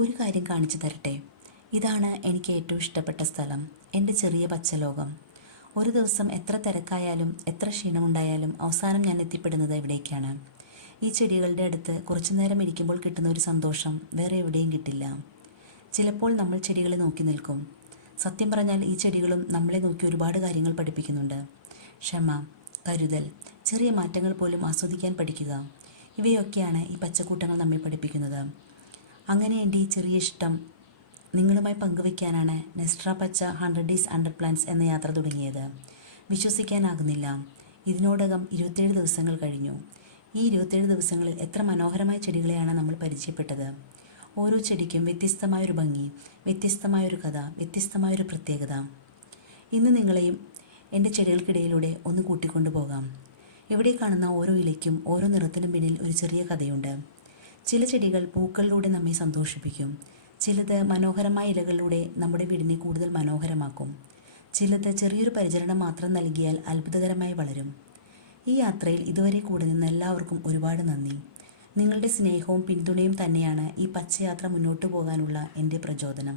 ഒരു കാര്യം കാണിച്ചു തരട്ടെ. ഇതാണ് എനിക്ക് ഏറ്റവും ഇഷ്ടപ്പെട്ട സ്ഥലം, എൻ്റെ ചെറിയ പച്ചലോകം. ഒരു ദിവസം എത്ര തിരക്കായാലും എത്ര ക്ഷീണമുണ്ടായാലും അവസാനം ഞാൻ എത്തിപ്പെടുന്നത് ഇവിടേക്കാണ്. ഈ ചെടികളുടെ അടുത്ത് കുറച്ചു നേരം ഇരിക്കുമ്പോൾ കിട്ടുന്ന ഒരു സന്തോഷം വേറെ എവിടെയും കിട്ടില്ല. ചിലപ്പോൾ നമ്മൾ ചെടികളെ നോക്കി നിൽക്കും. സത്യം പറഞ്ഞാൽ ഈ ചെടികളും നമ്മളെ നോക്കി ഒരുപാട് കാര്യങ്ങൾ പഠിപ്പിക്കുന്നുണ്ട്. ക്ഷമ, കരുതൽ, ചെറിയ മാറ്റങ്ങൾ പോലും ആസ്വദിക്കാൻ പഠിക്കുക, ഇവയൊക്കെയാണ് ഈ പച്ചക്കൂട്ടങ്ങൾ നമ്മെ പഠിപ്പിക്കുന്നത്. അങ്ങനെ എൻ്റെ ഈ ചെറിയ ഇഷ്ടം നിങ്ങളുമായി പങ്കുവയ്ക്കാനാണ് നെസ്ട്ര പച്ച 100 Days Under Plants എന്ന യാത്ര തുടങ്ങിയത്. വിശ്വസിക്കാനാകുന്നില്ല, ഇതിനോടകം 27 ദിവസങ്ങൾ കഴിഞ്ഞു. ഈ 27 ദിവസങ്ങളിൽ എത്ര മനോഹരമായ ചെടികളെയാണ് നമ്മൾ പരിചയപ്പെട്ടത്. ഓരോ ചെടിക്കും വ്യത്യസ്തമായൊരു ഭംഗി, വ്യത്യസ്തമായൊരു കഥ, വ്യത്യസ്തമായൊരു പ്രത്യേകത. ഇന്ന് നിങ്ങളെയും എൻ്റെ ചെടികൾക്കിടയിലൂടെ ഒന്ന് കൂട്ടിക്കൊണ്ടുപോകാം. ഇവിടെ കാണുന്ന ഓരോ ഇലയ്ക്കും ഓരോ നിറത്തിനും പിന്നിൽ ഒരു ചെറിയ കഥയുണ്ട്. ചില ചെടികൾ പൂക്കളിലൂടെ നമ്മെ സന്തോഷിപ്പിക്കും, ചിലത് മനോഹരമായ ഇലകളിലൂടെ നമ്മുടെ വീടിനെ കൂടുതൽ മനോഹരമാക്കും, ചിലത് ചെറിയൊരു പരിചരണം മാത്രം നൽകിയാൽ അത്ഭുതകരമായി വളരും. ഈ യാത്രയിൽ ഇതുവരെ കൂടെ നിന്ന് എല്ലാവർക്കും ഒരുപാട് നന്ദി. നിങ്ങളുടെ സ്നേഹവും പിന്തുണയും തന്നെയാണ് ഈ പച്ചയാത്ര മുന്നോട്ടു പോകാനുള്ള എൻ്റെ പ്രചോദനം.